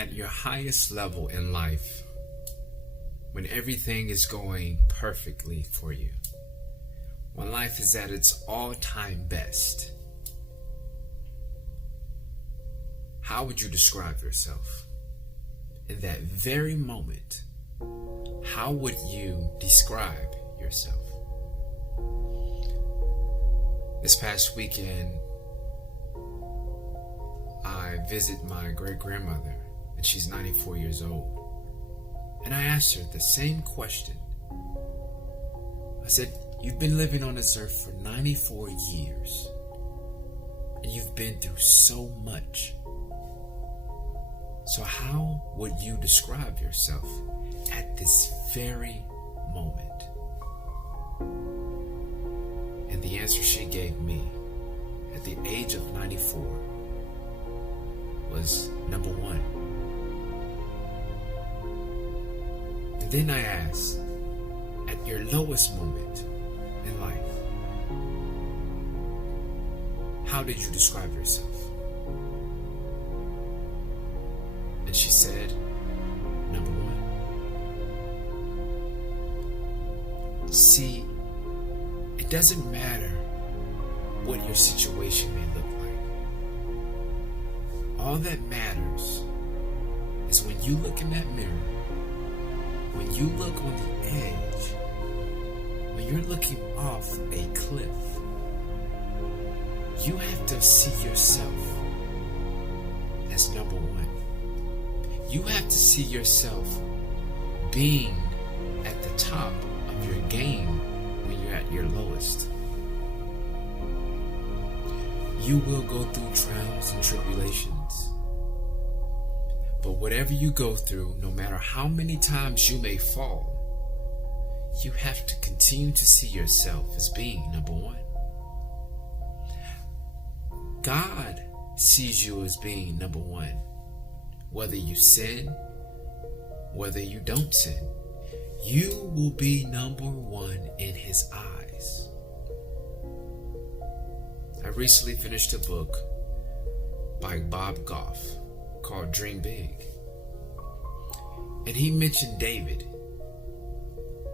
at your highest level in life, when everything is going perfectly for you, when life is at its all-time best, how would you describe yourself? In that very moment, how would you describe yourself? This past weekend, I visit my great-grandmother, and she's 94 years old. And I asked her the same question. I said, you've been living on this earth for 94 years, and you've been through so much. So how would you describe yourself at this very moment? And the answer she gave me at the age of 94 was number one. And then I asked, at your lowest moment in life, how did you describe yourself? And she said, number one. See, it doesn't matter what your situation may look like. All that matters is when you look in that mirror, when you look on the edge, when you're looking off a cliff, you have to see yourself as number one. You have to see yourself being at the top of your game when you're at your lowest. You will go through trials and tribulations. But whatever you go through, no matter how many times you may fall, you have to continue to see yourself as being number one. God sees you as being number one. Whether you sin, whether you don't sin, you will be number one in His eyes. I recently finished a book by Bob Goff called Dream Big. And he mentioned David,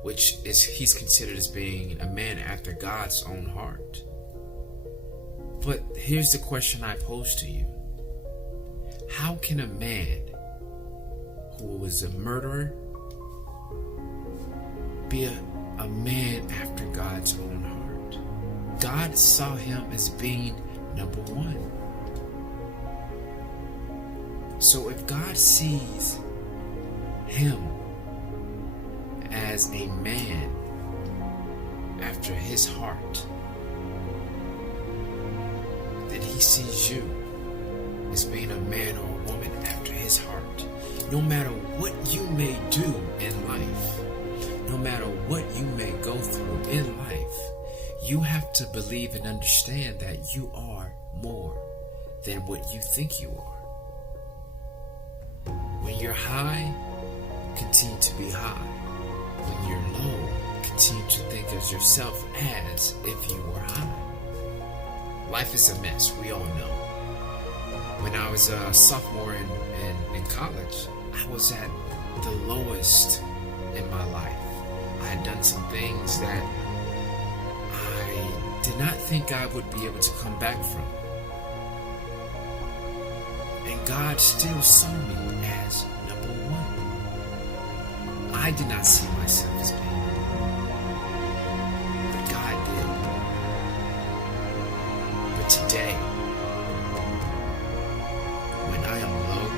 which is he's considered as being a man after God's own heart. But here's the question I pose to you. How can a man who was a murderer be a man after God's own heart? God saw him as being number one. So if God sees him as a man after His heart, then He sees you as being a man or a woman after His heart. No matter what you may do in life, no matter what you may go through in life, you have to believe and understand that you are more than what you think you are. When you're high, continue to be high. When you're low, continue to think of yourself as if you were high. Life is a mess, we all know. When I was a sophomore in college, I was at the lowest in my life. I had done some things that I did not think I would be able to come back from. And God still saw me as number one. I did not see myself as being, but God did. But today, when I am low,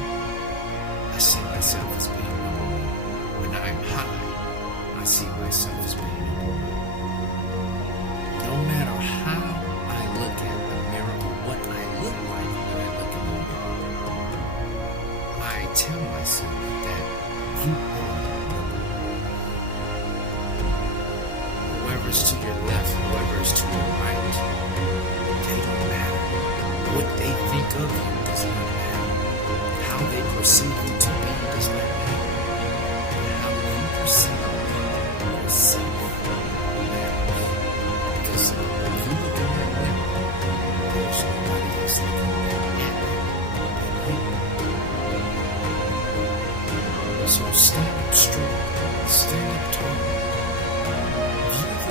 I see myself as being number one. When I am high, I see myself as being number one. No matter how I look at the mirror or what I look like when I look in the mirror, I tell myself that you are number one. Whoever's to your left, whoever's to your right, they don't matter. What they think of you does not matter. How they perceive you to be does not matter. How you perceive yourself matters. Because when you look in that mirror, there's nobody else looking at you.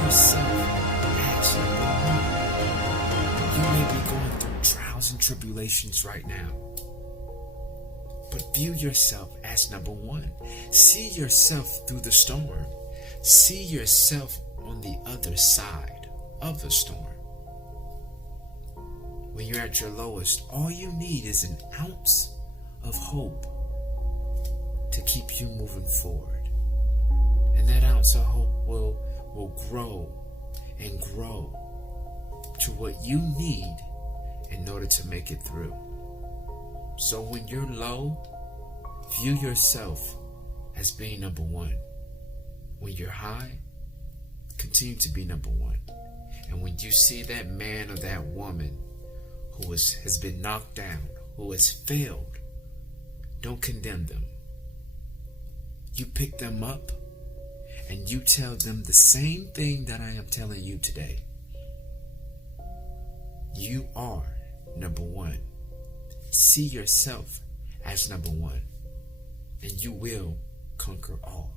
yourself as number one. You may be going through trials and tribulations right now, but view yourself as number one. See yourself through the storm. See yourself on the other side of the storm. When you're at your lowest, all you need is an ounce of hope to keep you moving forward. And that ounce of hope will grow and grow to what you need in order to make it through. So when you're low, view yourself as being number one. When you're high, continue to be number one. And when you see that man or that woman who has been knocked down, who has failed, don't condemn them. You pick them up and you tell them the same thing that I am telling you today. You are number one. See yourself as number one, and you will conquer all.